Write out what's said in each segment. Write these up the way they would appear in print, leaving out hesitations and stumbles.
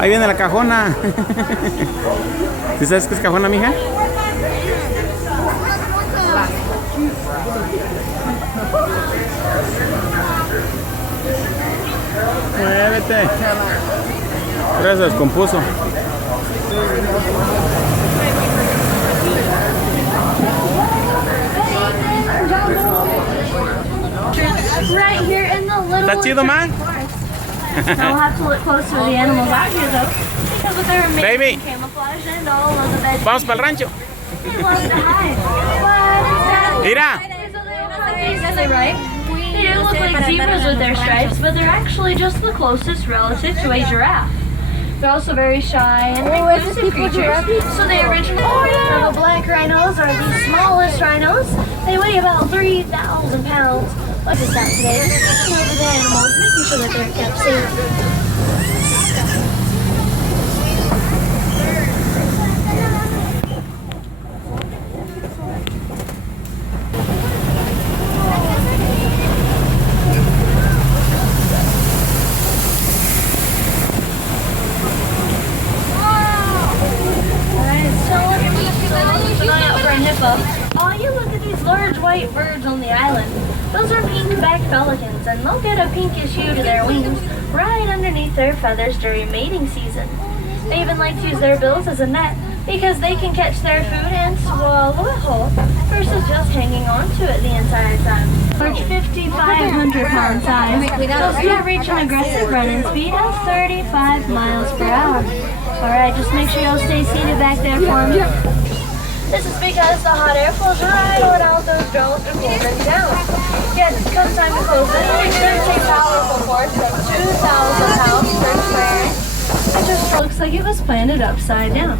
Ahí viene la cajona. ¿Sí sabes qué es cajona, mija? Vete. Pero se descompuso. Right here in the little ¿Está chido, man? I'll have to look closer to the animals out here though, because of their amazing Baby. camouflage and all of the vegetables. Vamos para el rancho. They love to hide. But Mira. right? They do look like zebras with their stripes, but they're actually just the closest relative to a giraffe. They're also very shy and reclusive creatures, so they originally the black rhinos are the smallest rhinos. They weigh about 3,000 pounds. What's this out today? Just looking over the animals, making sure that they're kept safe. Oh, you look at these large white birds on the island. Those are pink-backed pelicans, and they'll get a pinkish hue to their wings right underneath their feathers during mating season. They even like to use their bills as a net because they can catch their food and swallow it whole versus just hanging on to it the entire time. Large 5,500-pound size, they'll still reach an aggressive running speed of 35 miles per hour. Alright, just make sure you'll stay seated back there for me. This is because the hot air flows right on out those drones to cool them down. Yet, come time to close it, it should take powerful force of 2,000 pounds per square inch. It just looks like it was planted upside down.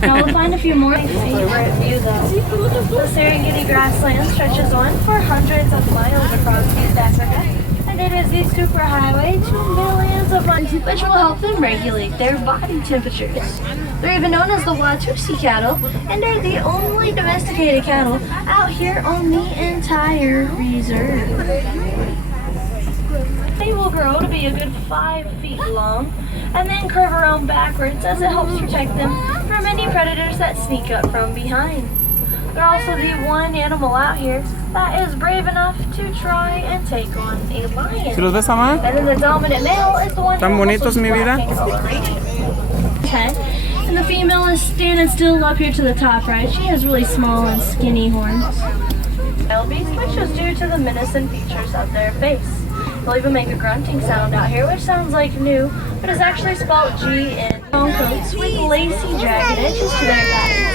Now we'll find a few more. My favorite view though. The Serengeti grassland stretches on for hundreds of miles across East Africa. And it is the superhighway to millions of miles, which will help them regulate their body temperatures. They're even known as the Watusi cattle, and they're the only domesticated cattle out here on the entire reserve. They will grow to be a good 5 feet long, and then curve around backwards as it helps protect them from any predators that sneak up from behind. They're also the one animal out here that is brave enough to try and take on a lion. ¿Si los ves, mamá? And then the dominant male is the one ¿Tan bonitos, mi vida? And the female is standing still up here to the top, right? She has really small and skinny horns. Wild beast, which is due to the menacing features of their face. They'll even make a grunting sound out here, which sounds like new, but is actually spelled G-N. Long coats with lacy jagged edges to their bodies.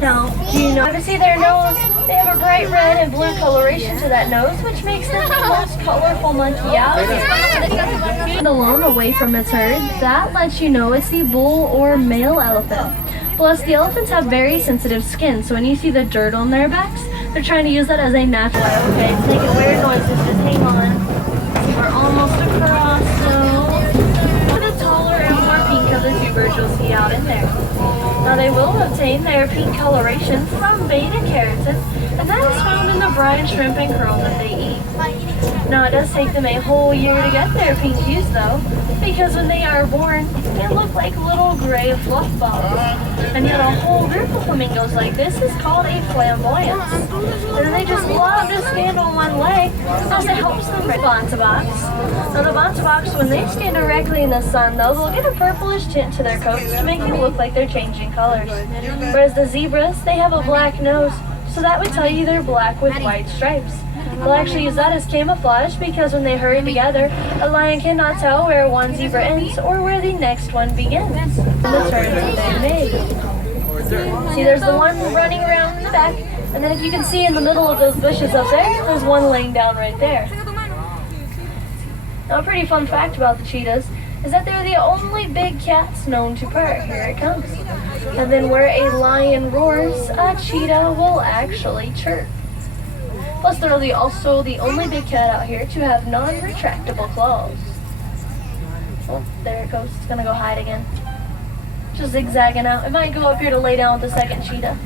Now, do you know how to see their nose? They have a bright red and blue coloration to that nose, which makes them the most colorful monkey out here. Alone away from its herd, that lets you know it's the bull or male elephant. Plus, the elephants have very sensitive skin, so when you see the dirt on their backs, they're trying to use that as a natural. Okay, it's making weird noises, just hang on. We're almost across, so the taller and more pink of the two birds you'll see out in there. Now they will obtain their pink coloration from beta-carotene, and that is found in the brine, shrimp, and krill that they eat. Now it does take them a whole year to get their pink hues though, because when they are born, they look like little gray fluff balls. And yet a whole group of flamingos like this is called a flamboyance. And then they just love to stand on one leg, as it helps them break banta box. Now the banta box, when they stand directly in the sun though, they'll get a purplish tint to their coats to make them look like they're changing colors. Whereas the zebras, they have a black nose, so that would tell you they're black with white stripes. They'll actually use that as camouflage because when they hurry together, a lion cannot tell where one zebra ends or where the next one begins. The turns that they made. See, there's the one running around in the back, and then if you can see in the middle of those bushes up there, there's one laying down right there. Now, a pretty fun fact about the cheetahs is that they're the only big cats known to purr. Here it comes. And then where a lion roars, a cheetah will actually chirp. Plus, they're also the only big cat out here to have non-retractable claws. Oh, there it goes. It's gonna go hide again. Just zigzagging out. It might go up here to lay down with the second cheetah.